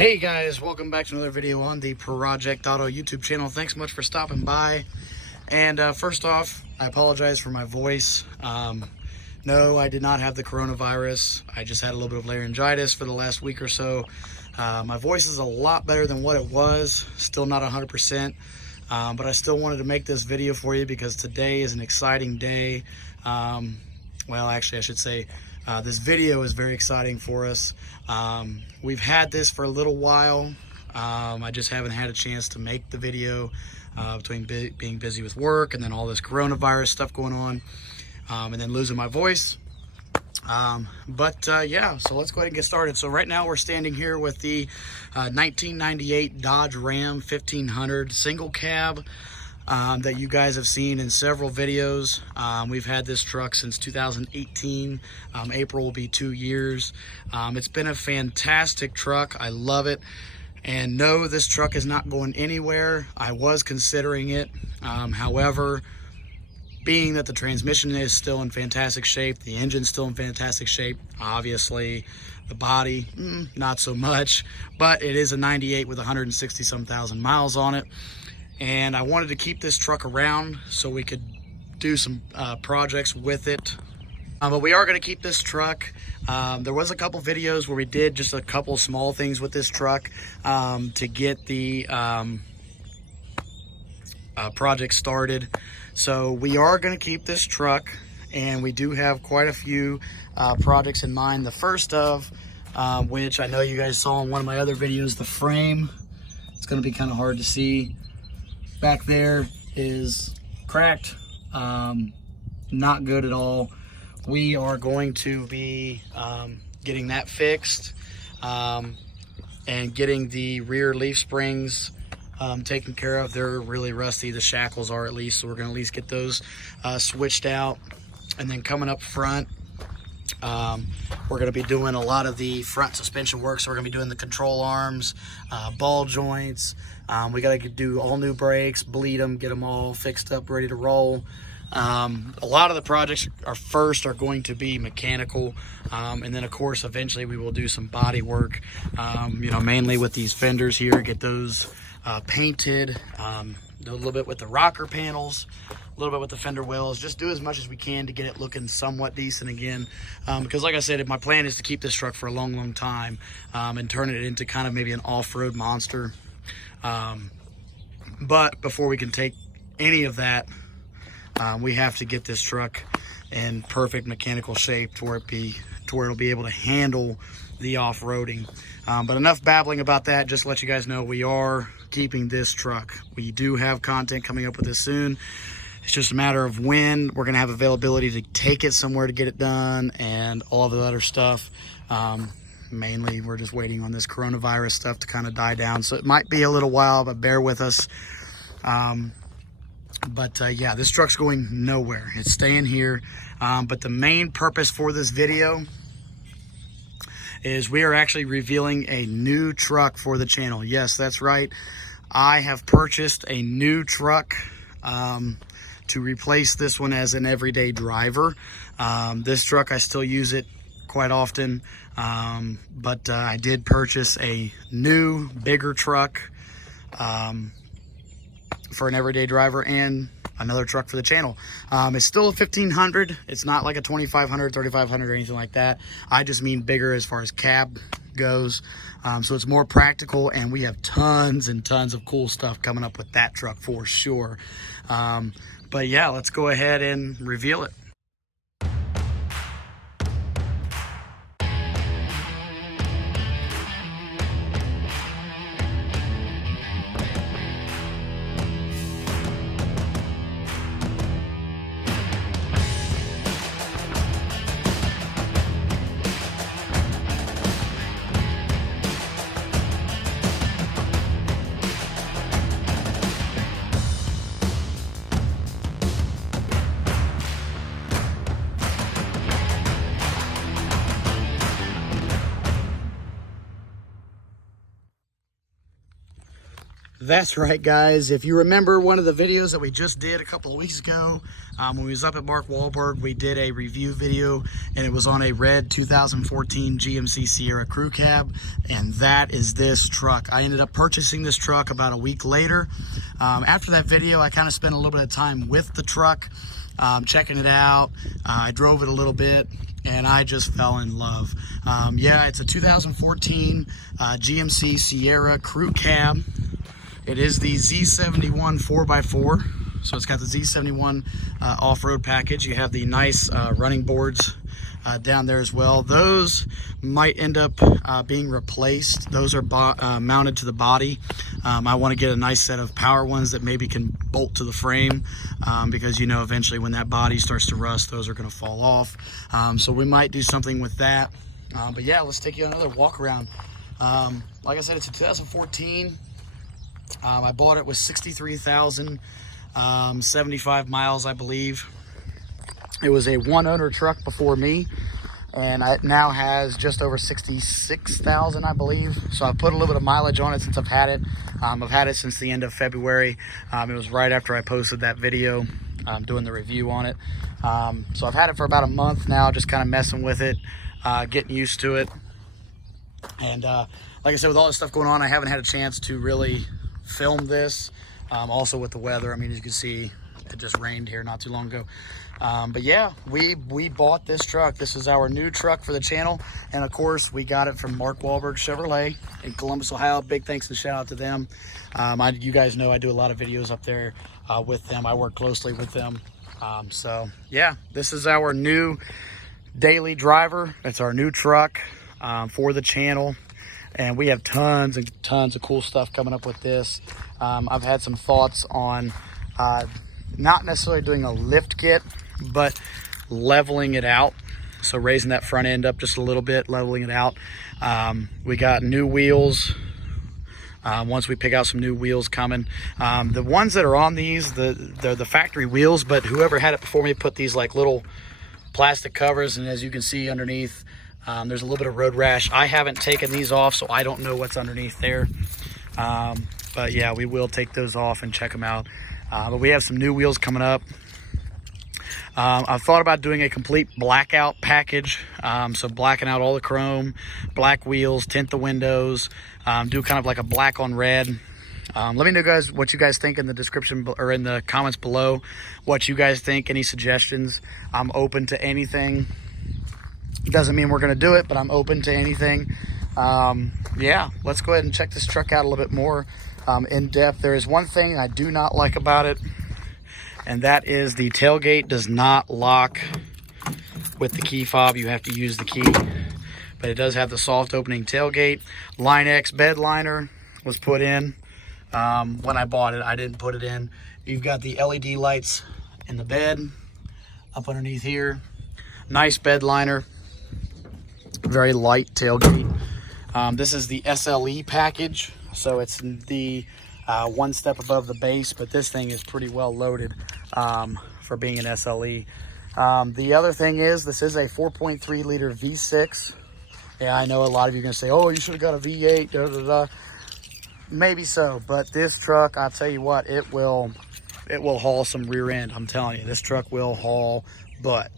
Hey guys, welcome back to another video on the Project Auto YouTube channel. Thanks much for stopping by. And first off, I apologize for my voice. No, I did not have the coronavirus. I just had a little bit of laryngitis for the last week or so. My voice is a lot better than what it was. Still not 100%, but I still wanted to make this video for you because today is an exciting day. Well, actually, I should say this video is very exciting for us. We've had this for a little while. I just haven't had a chance to make the video between being busy with work and then all this coronavirus stuff going on, and then losing my voice. Yeah, so let's go ahead and get started. So right now we're standing here with the 1998 Dodge Ram 1500 single cab that you guys have seen in several videos. We've had this truck since 2018. April will be 2 years. It's been a fantastic truck. I love it. And no, this truck is not going anywhere. I was considering it. However, being that the transmission is still in fantastic shape, the engine's still in fantastic shape, obviously the body, not so much, but it is a 98 with 160 some thousand miles on it. And I wanted to keep this truck around so we could do some projects with it. But we are going to keep this truck. There was a couple videos where we did just a couple small things with this truck to get the project started. So we are going to keep this truck, and we do have quite a few projects in mind. The first of which I know you guys saw in one of my other videos, the frame. It's going to be kind of hard to see. Back there is cracked, not good at all. We are going to be getting that fixed and getting the rear leaf springs taken care of. They're really rusty, the shackles are at least, so we're going to at least get those switched out. And then coming up front, we're going to be doing a lot of the front suspension work. So we're going to be doing the control arms, ball joints. We got to do all new brakes, bleed them, get them all fixed up, ready to roll. A lot of the projects are going to be mechanical, and then of course eventually we will do some body work, mainly with these fenders here, get those painted, do a little bit with the rocker panels, a little bit with the fender wells, just do as much as we can to get it looking somewhat decent again, because like I said, my plan is to keep this truck for a long time, and turn it into kind of maybe an off-road monster. But before we can take any of that, we have to get this truck in perfect mechanical shape to where it'll be able to handle the off-roading. But enough babbling about that. Just to let you guys know, we are keeping this truck. We do have content coming up with this soon. It's just a matter of when we're going to have availability to take it somewhere to get it done and all of the other stuff. Mainly, we're just waiting on this coronavirus stuff to kind of die down. So it might be a little while, but bear with us. Yeah, this truck's going nowhere. It's staying here. But the main purpose for this video is we are actually revealing a new truck for the channel. Yes, that's right. I have purchased a new truck to replace this one as an everyday driver. This truck, I still use it quite often, but I did purchase a new, bigger truck for an everyday driver and another truck for the channel. It's still a 1500. It's not like a 2500, 3500 or anything like that. I just mean bigger as far as cab goes. So it's more practical, and we have tons and tons of cool stuff coming up with that truck for sure. But yeah, let's go ahead and reveal it. That's right, guys. If you remember one of the videos that we just did a couple of weeks ago, when we was up at Mark Wahlberg, we did a review video, and it was on a red 2014 GMC Sierra Crew Cab, and that is this truck. I ended up purchasing this truck about a week later. After that video, I kind of spent a little bit of time with the truck, checking it out. I drove it a little bit, and I just fell in love. Yeah, it's a 2014 GMC Sierra Crew Cab. It is the Z71 4x4, so it's got the Z71 off-road package. You have the nice running boards down there as well. Those might end up being replaced. Those are mounted to the body. I want to get a nice set of power ones that maybe can bolt to the frame, because you know eventually when that body starts to rust, those are going to fall off. So we might do something with that. But yeah, let's take you on another walk around. Like I said, it's a 2014. I bought it with 63,075 miles, I believe. It was a one-owner truck before me, and it now has just over 66,000, I believe. So I've put a little bit of mileage on it since I've had it. I've had it since the end of February. It was right after I posted that video doing the review on it. So I've had it for about a month now, just kind of messing with it, getting used to it. And like I said, with all this stuff going on, I haven't had a chance to really film this. Also with the weather, I mean, as you can see, it just rained here not too long ago. But yeah, we bought this truck. This is our new truck for the channel, and of course we got it from Mark Wahlberg Chevrolet in Columbus, Ohio. Big thanks and shout out to them. You guys know I do a lot of videos up there with them. I work closely with them. So yeah, this is our new daily driver. It's our new truck for the channel. And we have tons and tons of cool stuff coming up with this. I've had some thoughts on not necessarily doing a lift kit, but leveling it out. So raising that front end up just a little bit, leveling it out. We got new wheels. Once we pick out some new wheels coming. The ones that are on these, they're the factory wheels, but whoever had it before me put these like little plastic covers, and as you can see underneath, there's a little bit of road rash. I haven't taken these off, so I don't know what's underneath there. But yeah, we will take those off and check them out. But we have some new wheels coming up. I've thought about doing a complete blackout package. So blacking out all the chrome, black wheels, tint the windows, do kind of like a black on red. Let me know, guys, what you guys think in the description or in the comments below. What you guys think, any suggestions. I'm open to anything. It doesn't mean we're going to do it, but I'm open to anything. Yeah, let's go ahead and check this truck out a little bit more in depth. There is one thing I do not like about it, and that is the tailgate does not lock with the key fob. You have to use the key, but it does have the soft opening tailgate. Line X bed liner was put in when I bought it. I didn't put it in. You've got the LED lights in the bed up underneath here. Nice bed liner. Very light tailgate. This is the SLE package, so it's the one step above the base, but this thing is pretty well loaded for being an SLE. The other thing is, this is a 4.3 liter V6. Yeah, I know a lot of you are going to say, oh, you should have got a V8, da, da, da. Maybe so, but this truck, I'll tell you what, it will haul some rear end. I'm telling you, this truck will haul butt.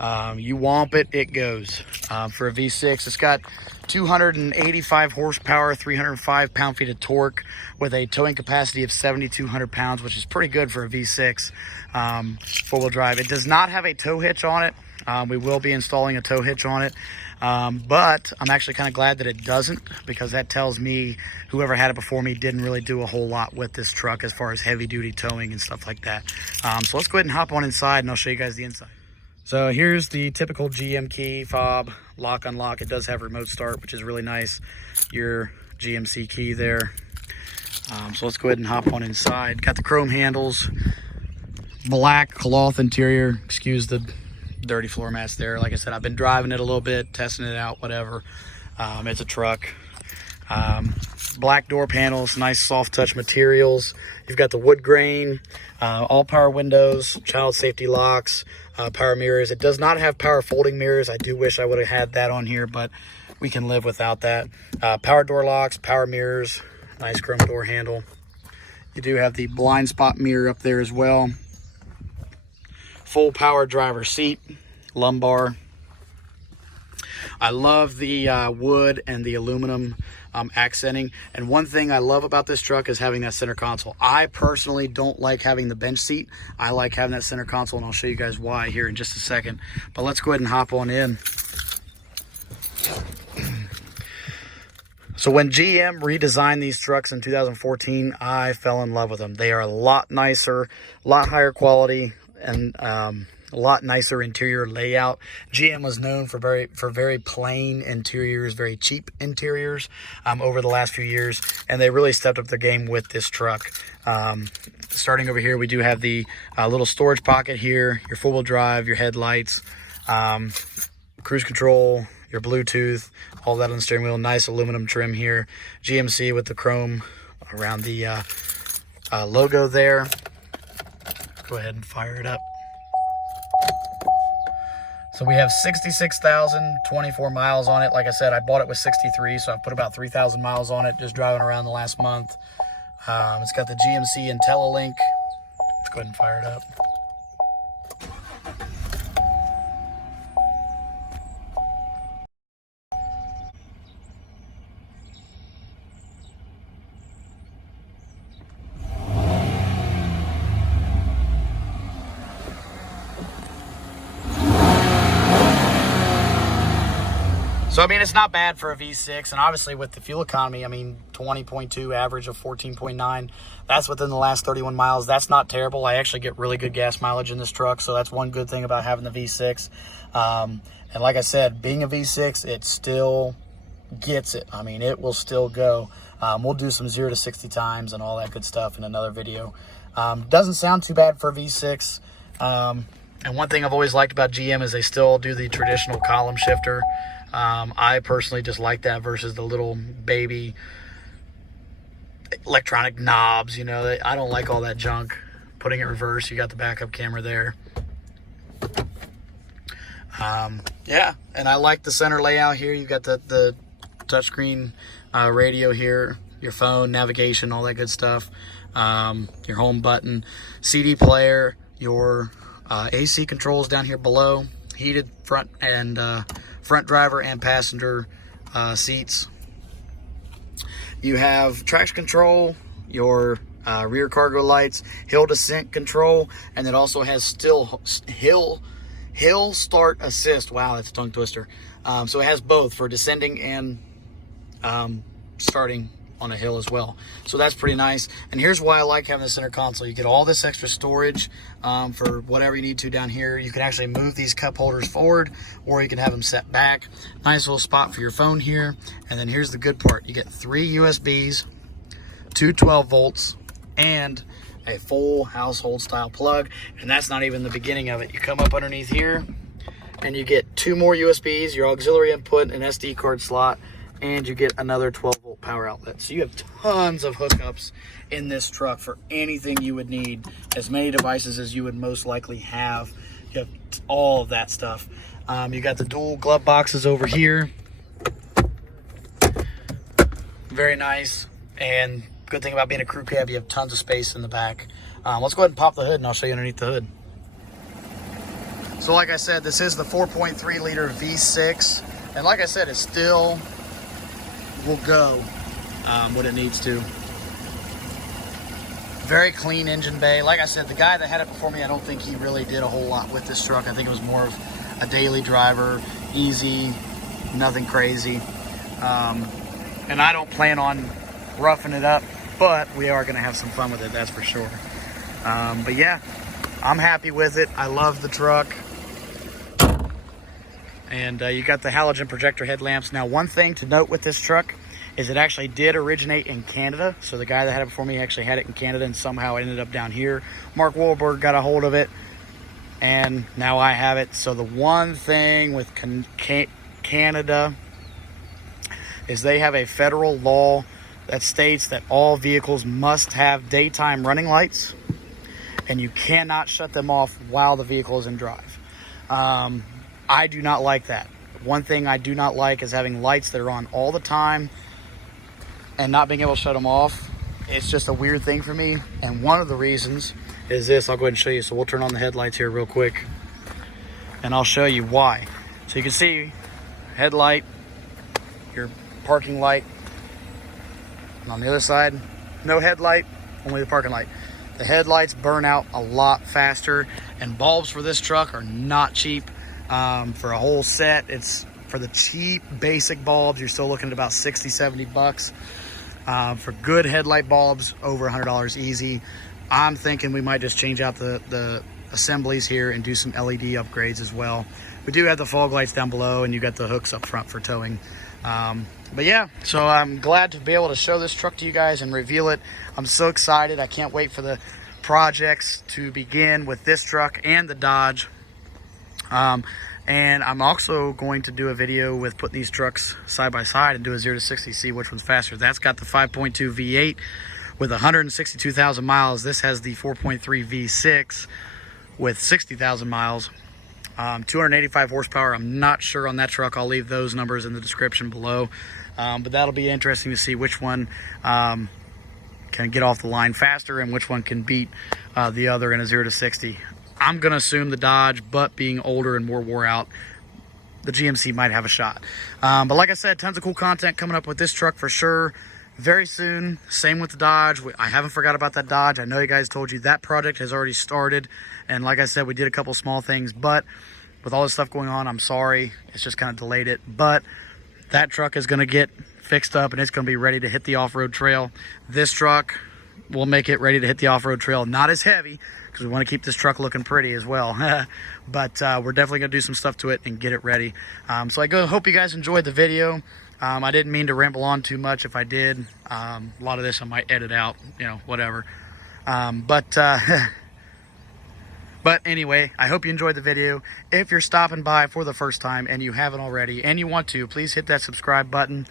You womp it, it goes. For a V6, it's got 285 horsepower, 305 pound-feet of torque with a towing capacity of 7,200 pounds, which is pretty good for a V6 four-wheel drive. It does not have a tow hitch on it. We will be installing a tow hitch on it, but I'm actually kind of glad that it doesn't, because that tells me whoever had it before me didn't really do a whole lot with this truck as far as heavy-duty towing and stuff like that. So let's go ahead and hop on inside, and I'll show you guys the inside. So here's the typical GM key fob, lock, unlock. It does have remote start, which is really nice. Your GMC key there. So let's go ahead and hop on inside. Got the chrome handles, black cloth interior. Excuse the dirty floor mats there. Like I said, I've been driving it a little bit, testing it out, whatever. It's a truck. Black door panels, nice soft touch materials. You've got the wood grain, all power windows, child safety locks, power mirrors. It does not have power folding mirrors. I do wish I would have had that on here, but we can live without that. Power door locks, power mirrors, nice chrome door handle. You do have the blind spot mirror up there as well. Full power driver seat, lumbar. I love the wood and the aluminum accenting. And one thing I love about this truck is having that center console. I personally don't like having the bench seat. I like having that center console, and I'll show you guys why here in just a second. But let's go ahead and hop on in. So when GM redesigned these trucks in 2014, I fell in love with them. They are a lot nicer, a lot higher quality, and a lot nicer interior layout. GM was known for very plain interiors, very cheap interiors over the last few years, and they really stepped up their game with this truck. Starting over here, we do have the little storage pocket here, your four-wheel drive, your headlights, cruise control, your Bluetooth, all that on the steering wheel. Nice aluminum trim here. GMC with the chrome around the logo there. Go ahead and fire it up. So we have 66,024 miles on it. Like I said, I bought it with 63, so I've put about 3,000 miles on it just driving around the last month. It's got the GMC IntelliLink. Let's go ahead and fire it up. So, I mean, it's not bad for a V6, and obviously with the fuel economy, I mean, 20.2, average of 14.9, that's within the last 31 miles. That's not terrible. I actually get really good gas mileage in this truck, so that's one good thing about having the V6. And like I said, being a V6, it still gets it. I mean, it will still go. We'll do some 0 to 60 times and all that good stuff in another video. Doesn't sound too bad for a V6. And one thing I've always liked about GM is they still do the traditional column shifter. I personally just like that versus the little baby electronic knobs. You know, I don't like all that junk. Putting it reverse, you got the backup camera there. Yeah, and I like the center layout here. You've got the touchscreen radio here, your phone, navigation, all that good stuff. Your home button, CD player, your AC controls down here below, heated front driver and passenger seats. You have traction control, your rear cargo lights, hill descent control, and it also has hill start assist. Wow, that's a tongue twister. So it has both for descending and starting on a hill as well. So that's pretty nice. And here's why I like having the center console. You get all this extra storage for whatever you need to down here. You can actually move these cup holders forward, or you can have them set back. Nice little spot for your phone here. And then here's the good part. You get 3 USBs, 2 12 volts, and a full household style plug. And that's not even the beginning of it. You come up underneath here and you get 2 more USBs, your auxiliary input, an SD card slot, and you get another 12-volt power outlet. So you have tons of hookups in this truck for anything you would need, as many devices as you would most likely have. You have all of that stuff. You got the dual glove boxes over here. Very nice. And good thing about being a crew cab, you have tons of space in the back. Let's go ahead and pop the hood, and I'll show you underneath the hood. So like I said, this is the 4.3 liter V6. And like I said, it still will go what it needs to. Very clean engine bay. Like I said, the guy that had it before me, I don't think he really did a whole lot with this truck. I think it was more of a daily driver, easy, nothing crazy. And I don't plan on roughing it up, but we are gonna have some fun with it, that's for sure. But yeah, I'm happy with it. I love the truck. And you got the halogen projector headlamps. Now, one thing to note with this truck is it actually did originate in Canada. So the guy that had it before me actually had it in Canada, and somehow it ended up down here. Mark Wahlberg got a hold of it, and now I have it. So the one thing with Canada is they have a federal law that states that all vehicles must have daytime running lights, and you cannot shut them off while the vehicle is in drive. I do not like that. One thing I do not like is having lights that are on all the time and not being able to shut them off. it's just a weird thing for me. And one of the reasons is this. I'll go ahead and show you. So we'll turn on the headlights here real quick, and I'll show you why. So you can see headlight, your parking light, and on the other side, no headlight, only the parking light. The headlights burn out a lot faster, and bulbs for this truck are not cheap. For a whole set, it's for the cheap basic bulbs, you're still looking at about 60, 70 bucks. For good headlight bulbs, over $100 easy. I'm thinking we might just change out the assemblies here and do some LED upgrades as well. We do have the fog lights down below, and you got the hooks up front for towing. But yeah, so I'm glad to be able to show this truck to you guys and reveal it. I'm so excited. I can't wait for the projects to begin with this truck and the Dodge. And I'm also going to do a video with putting these trucks side by side and do a 0 to 60, see which one's faster. That's got the 5.2 V8 with 162,000 miles. This has the 4.3 V6 with 60,000 miles. 285 horsepower. I'm not sure on that truck. I'll leave those numbers in the description below. But that'll be interesting to see which one can get off the line faster and which one can beat the other in a 0 to 60. I'm going to assume the Dodge, but being older and more wore out, the GMC might have a shot. But like I said, tons of cool content coming up with this truck for sure. Very soon. Same with the Dodge. I haven't forgot about that Dodge. I know you guys told you that project has already started. And like I said, we did a couple small things, but with all this stuff going on, I'm sorry. It's just kind of delayed it. But that truck is going to get fixed up, and it's going to be ready to hit the off-road trail. This truck will make it ready to hit the off-road trail. Not as heavy, because we want to keep this truck looking pretty as well. But we're definitely going to do some stuff to it and get it ready. So I hope you guys enjoyed the video. I didn't mean to ramble on too much. If I did, a lot of this I might edit out, whatever. But anyway, I hope you enjoyed the video. If you're stopping by for the first time and you haven't already and you want to, please hit that subscribe button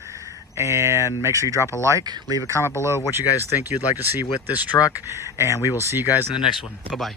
and make sure you drop a like. Leave a comment below what you guys think you'd like to see with this truck, and we will see you guys in the next one. Bye-bye.